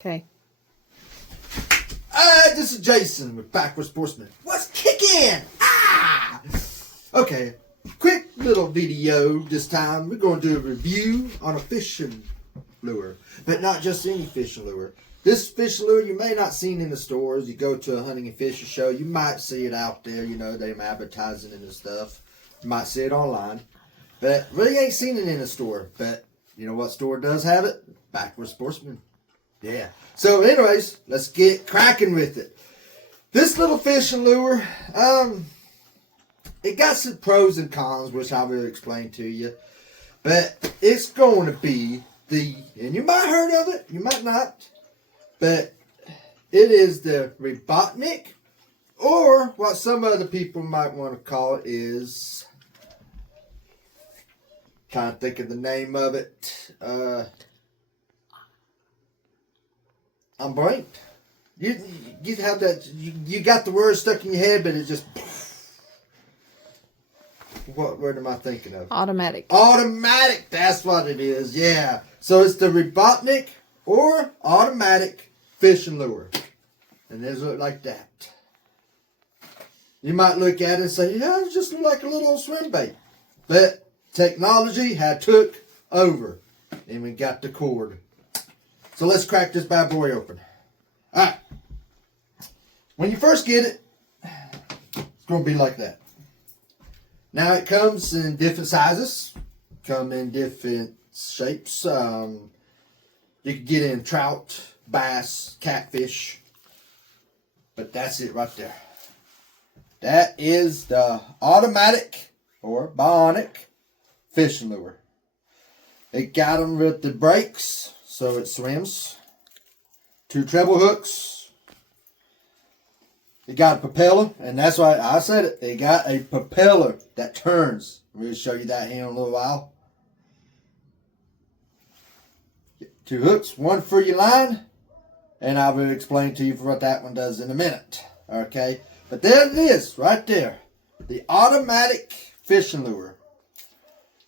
Okay. This is Jason with Backward Sportsman. What's kicking? Okay, quick little video this time. We're going to do a review on a fishing lure, but not just any fishing lure. This fishing lure you may not seen in the stores. You go to a hunting and fishing show, you might see it out there. You know, they're advertising it and stuff. You might see it online, but really ain't seen it in a store. But you know what store does have it? Backward Sportsman. Yeah. So anyways, let's get cracking with it. This little fishing lure, it got some pros and cons, which I will explain to you. But it's going to be and you might heard of it, you might not, but it is the Robotic, or what some other people might want to call it is, trying to think of the name of it, I'm blanked. You have that, you got the word stuck in your head, but it just, what word am I thinking of? Automatic. Automatic, that's what it is, yeah. So it's the Robotic or automatic fishing lure. And it look like that. You might look at it and say, yeah, it just look like a little swim bait. But technology had took over. And we got the cord. So let's crack this bad boy open. Alright. When you first get it, it's going to be like that. Now it comes in different sizes. Come in different shapes. You can get in trout, bass, catfish. But that's it right there. That is the automatic or bionic fishing lure. It got them with the brakes, so it swims. 2 treble hooks. It got a propeller, and that's why I said it. It got a propeller that turns. We'll show you that here in a little while. 2 hooks, 1 for your line, and I will explain to you what that one does in a minute. Okay, but there it is, right there. The automatic fishing lure.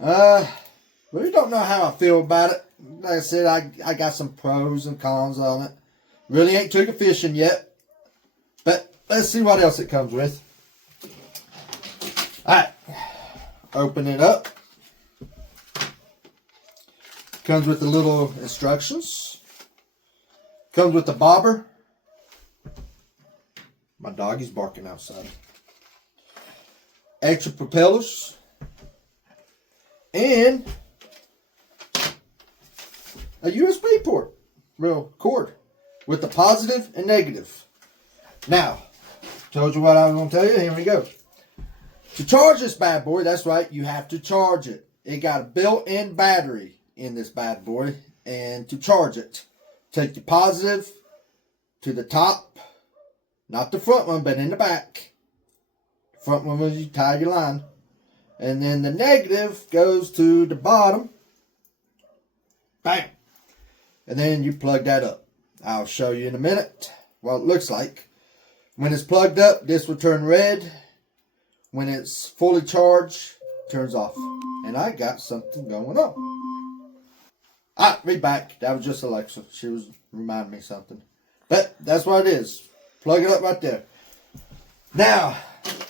Really don't know how I feel about it. Like I said, I got some pros and cons on it. Really ain't took it fishing yet. But let's see what else it comes with. Alright. Open it up. Comes with the little instructions. Comes with the bobber. My doggy's barking outside. Extra propellers. And a USB port, real cord, with the positive and negative. Now, told you what I was going to tell you. Here we go. To charge this bad boy, that's right, you have to charge it. It got a built-in battery in this bad boy. And to charge it, take the positive to the top, not the front one, but in the back. Front one was you tie your line. And then the negative goes to the bottom. Bam. And then you plug that up. I'll show you in a minute what it looks like. When it's plugged up, this will turn red. When it's fully charged, it turns off. And I got something going on. Alright, be back. That was just Alexa. She was reminding me something. But that's what it is. Plug it up right there. Now,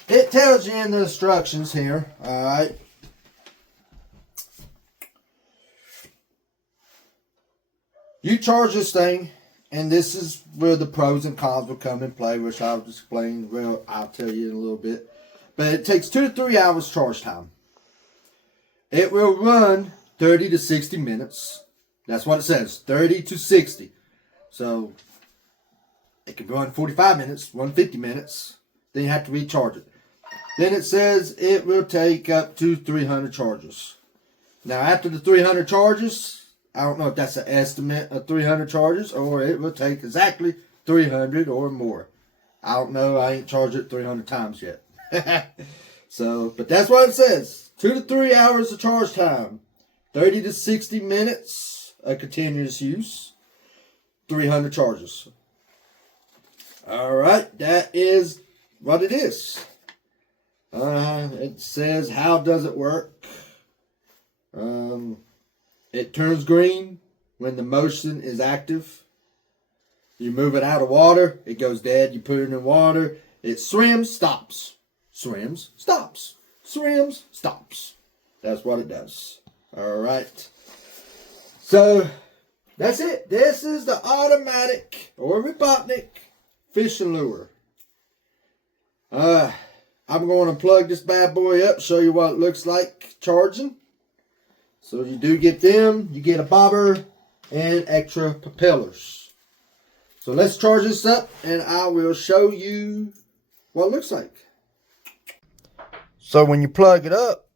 it tells you in the instructions here, alright. You charge this thing, and this is where the pros and cons will come in play, which I'll explain, well, I'll tell you in a little bit. But it takes 2 to 3 hours charge time. It will run 30 to 60 minutes. That's what it says, 30 to 60. So, it can run 45 minutes, run 50 minutes. Then you have to recharge it. Then it says it will take up to 300 charges. Now, after the 300 charges, I don't know if that's an estimate of 300 charges or it will take exactly 300 or more. I don't know. I ain't charged it 300 times yet. So, but that's what it says. 2 to 3 hours of charge time. 30 to 60 minutes of continuous use. 300 charges. Alright, that is what it is. It says how does it work. It turns green when the motion is active. You move it out of water, it goes dead. You put it in water, it swims, stops. Swims, stops. Swims, stops. That's what it does. All right. So, that's it. This is the automatic or Robotic fishing lure. I'm going to plug this bad boy up, show you what it looks like charging. So you do get them, you get a bobber and extra propellers. So let's charge this up and I will show you what it looks like. So when you plug it up,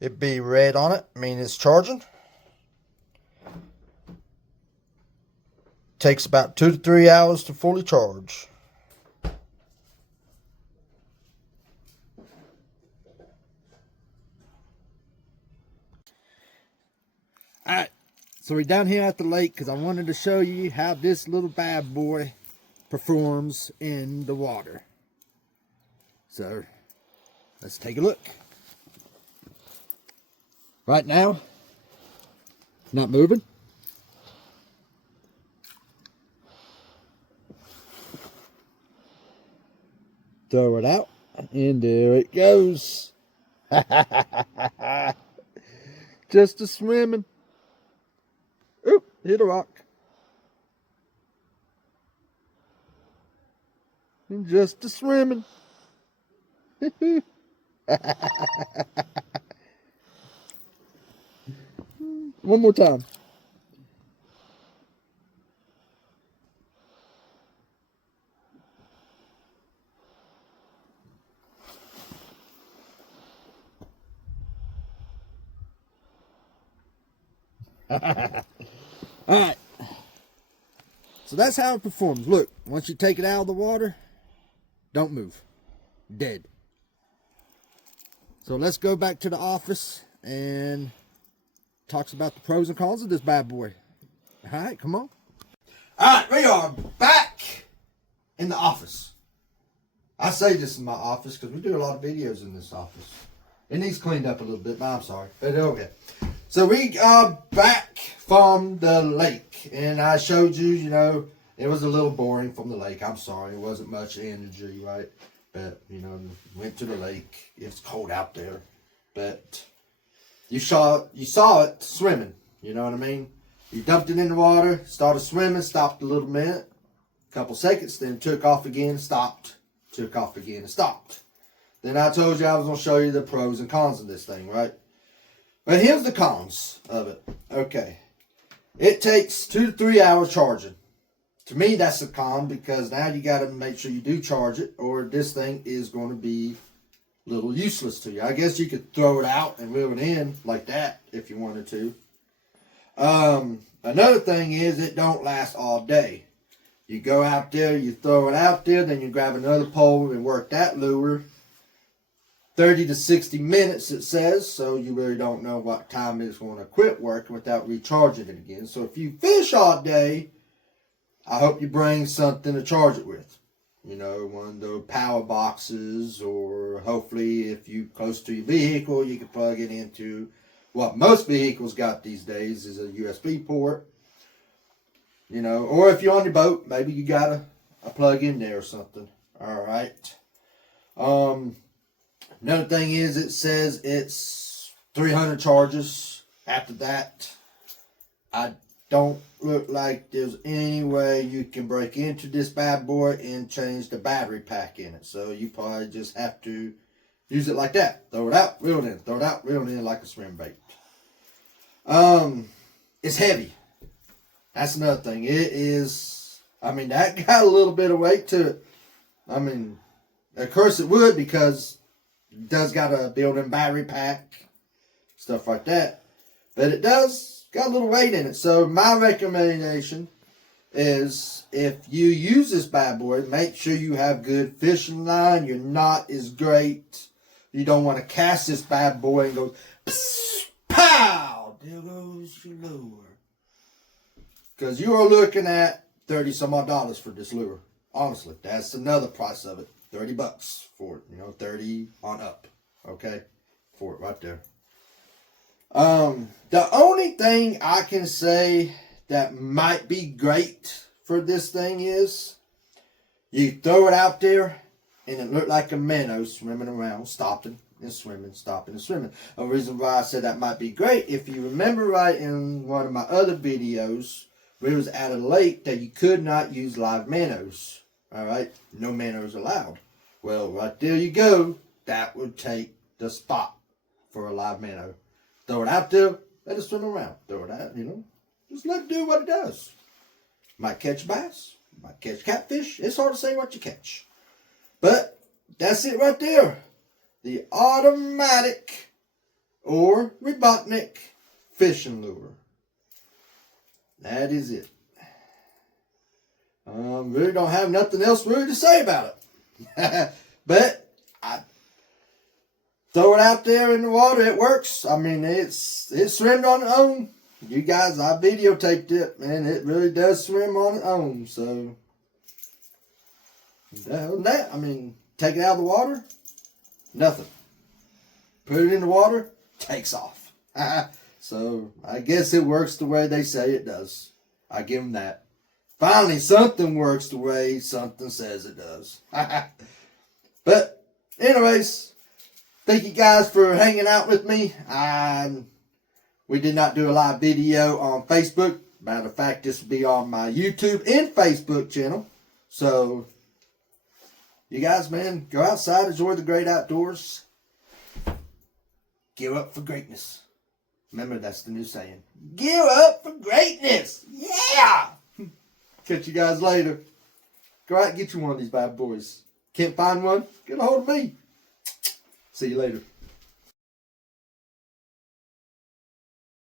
it'd be red on it, meaning it's charging. Takes about 2 to 3 hours to fully charge. Alright, so we're down here at the lake because I wanted to show you how this little bad boy performs in the water. So, let's take a look. Right now, not moving. Throw it out, and there it goes. Just a swimming. Oop, hit a rock. And just a swimming. One more time. Alright. So that's how it performs. Look, once you take it out of the water, don't move. Dead. So let's go back to the office and talks about the pros and cons of this bad boy. Alright, come on. Alright, we are back in the office. I say this in my office because we do a lot of videos in this office. It needs cleaned up a little bit, but I'm sorry. But okay. So we are back from the lake. And I showed you, you know, it was a little boring from the lake. I'm sorry. It wasn't much energy, right? But, you know, went to the lake. It's cold out there. But you saw it swimming. You know what I mean? You dumped it in the water, started swimming, stopped a little minute, a couple seconds, then took off again, stopped, took off again, and stopped. Then I told you I was going to show you the pros and cons of this thing, right? But here's the cons of it. Okay. It takes 2 to 3 hours charging. To me, that's a con because now you got to make sure you do charge it or this thing is going to be a little useless to you. I guess you could throw it out and reel it in like that if you wanted to. Another thing is it don't last all day. You go out there, you throw it out there, then you grab another pole and work that lure. 30 to 60 minutes it says, so you really don't know what time it's going to quit working without recharging it again. So if you fish all day, I hope you bring something to charge it with. You know, one of the power boxes, or hopefully if you're close to your vehicle, you can plug it into what most vehicles got these days is a USB port. You know, or if you're on your boat, maybe you got a plug in there or something. All right. Another thing is it says it's 300 charges. After that, I don't look like there's any way you can break into this bad boy and change the battery pack in it. So you probably just have to use it like that. Throw it out, reel it in. Throw it out, reel it in like a swim bait. It's heavy. That's another thing. It is, I mean, that got a little bit of weight to it. I mean, of course it would because it does got a built-in battery pack, stuff like that. But it does got a little weight in it. So my recommendation is if you use this bad boy, make sure you have good fishing line. Your knot is great. You don't want to cast this bad boy and go, pow, there goes your lure. Because you are looking at $30 some odd for this lure. Honestly, that's another price of it. $30 for it. You know, 30 on up. Okay? For it right there. The only thing I can say that might be great for this thing is you throw it out there and it looked like a minnow swimming around, stopping and swimming, stopping and swimming. A reason why I said that might be great, if you remember right in one of my other videos, we was at a lake that you could not use live minnows. Alright, no minnows allowed. Well, right there you go. That would take the spot for a live minnow. Throw it out there, let it swim around. Throw it out, just let it do what it does. Might catch bass, might catch catfish. It's hard to say what you catch. But that's it right there. The automatic or Robotic fishing lure. That is it. Really don't have nothing else really to say about it. But I throw it out there in the water. It works. I mean, it swam on its own. You guys, I videotaped it, and it really does swim on its own. So, other than that, I mean, take it out of the water, nothing. Put it in the water, takes off. So, I guess it works the way they say it does. I give them that. Finally, something works the way something says it does. But, anyways, thank you guys for hanging out with me. We did not do a live video on Facebook. Matter of fact, this will be on my YouTube and Facebook channel. So, you guys, man, go outside, enjoy the great outdoors. Give up for greatness. Remember, that's the new saying. Give up for greatness. Yeah! Catch you guys later. Go out and get you one of these bad boys. Can't find one? Get a hold of me. See you later.